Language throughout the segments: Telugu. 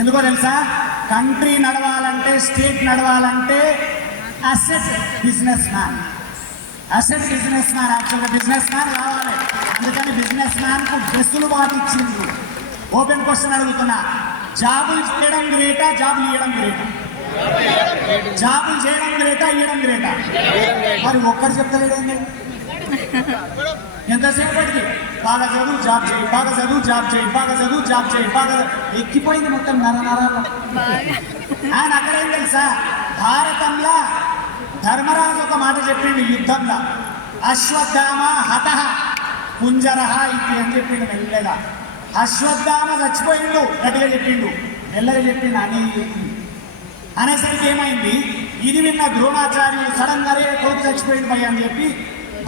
ఎందుకో తెలుసా, కంట్రీ నడవాలంటే, స్టేట్ నడవాలంటే asset business man, asset business man, యాక్చువల్గా బిజినెస్ మ్యాన్ రావాలి. అందుకని బిజినెస్ మ్యాన్కు డ్రెస్సులు పాటించింది. ఓపెన్ క్వశ్చన్ అడుగుతున్నా, జాబులు చేయడం గ్రేటా, జాబులు ఇవ్వడం గ్రేటా? జాబులు చేయడం గ్రేటా, ఇవ్వడం గ్రేటా? మరి ఒక్కరు చెప్తలేదండి. ఎంతసేపటికి బాగా చదువు జాబ్ చేయి, బాగా చదువు జాబ్ చేయి, బాగా చదువు జాబ్ చేయి, బాగా ఎక్కిపోయింది మొత్తం నరనరాలు. ఆయన అక్కడేం తెలుసా, భారతంలో ధర్మరాజు ఒక మాట చెప్పిండు యుద్ధంలో, అశ్వత్థామ హతః కుంజరః ఇది అని చెప్పిండు మెల్లగా. అశ్వత్థామ చచ్చిపోయిండు గట్టిగా చెప్పిండు, మెల్లగా చెప్పిండు అని అనేసరికి ఏమైంది, ఇది విన్న ద్రోణాచార్యుడు సడన్ గా కొడుకు చచ్చిపోయింది భయ అని చెప్పి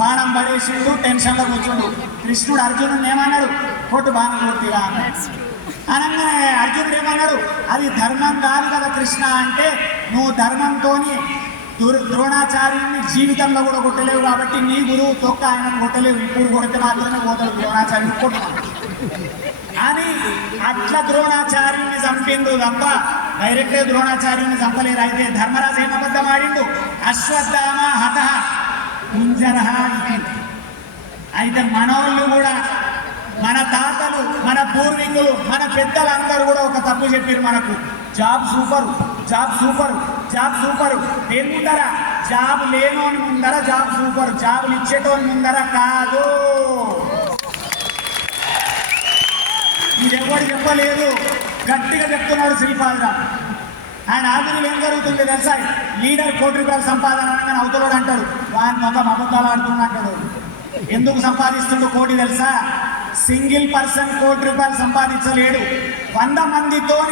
బాణం పడేసిండు, టెన్షన్లో కూర్చుండు. కృష్ణుడు అర్జునుడు ఏమన్నాడు, కొట్టు బాణం కొట్టిరా అన్నాడు. అనగానే అర్జునుడు ఏమన్నాడు, అది ధర్మం కాదు కదా కృష్ణ అంటే, నువ్వు ధర్మంతో ద్రోణాచార్యుని జీవితంలో కూడా కొట్టలేవు కాబట్టి నీ గురువు తొక్క ఆయనను కొట్టలేవు, ఇప్పుడు కొడితే మాత్రమే పోతాడు ద్రోణాచార్యుని కొట్టు అని అట్లా ద్రోణాచార్యుని చంపిండు తప్ప డైరెక్ట్గా ద్రోణాచార్యుని చంపలేరు. అయితే ధర్మరాజు ఏమబద్ధం ఆడిండు, అశ్వత్థామ హతః కుంజరః. అయితే మనోళ్ళు కూడా, మన తాతలు, మన పూర్వీకులు, మన పెద్దలందరూ కూడా ఒక తప్పు చెప్పారు మనకు, job super, job super, job super. దేని ముందర, జాబ్ లేనోని ముందర జాబ్ సూపరు, జాబులు ఇచ్చేటోని ముందర కాదు. ఇది ఎవరు చెప్పలేదు, గట్టిగా చెప్తున్నాడు శ్రీపాదరావు. ఆయన ఆధునిలో ఏం జరుగుతుంది తెలుసా, లీడర్ ₹1,00,00,000 సంపాదన అనగానే అవతలోడు అంటాడు, వాని ఒక అబద్ధాలు ఆడుతున్నా అంటాడు. ఎందుకు సంపాదిస్తుండో కోటి తెలుసా, సింగిల్ పర్సన్ ₹1,00,00,000 సంపాదించలేడు, 100 మందితో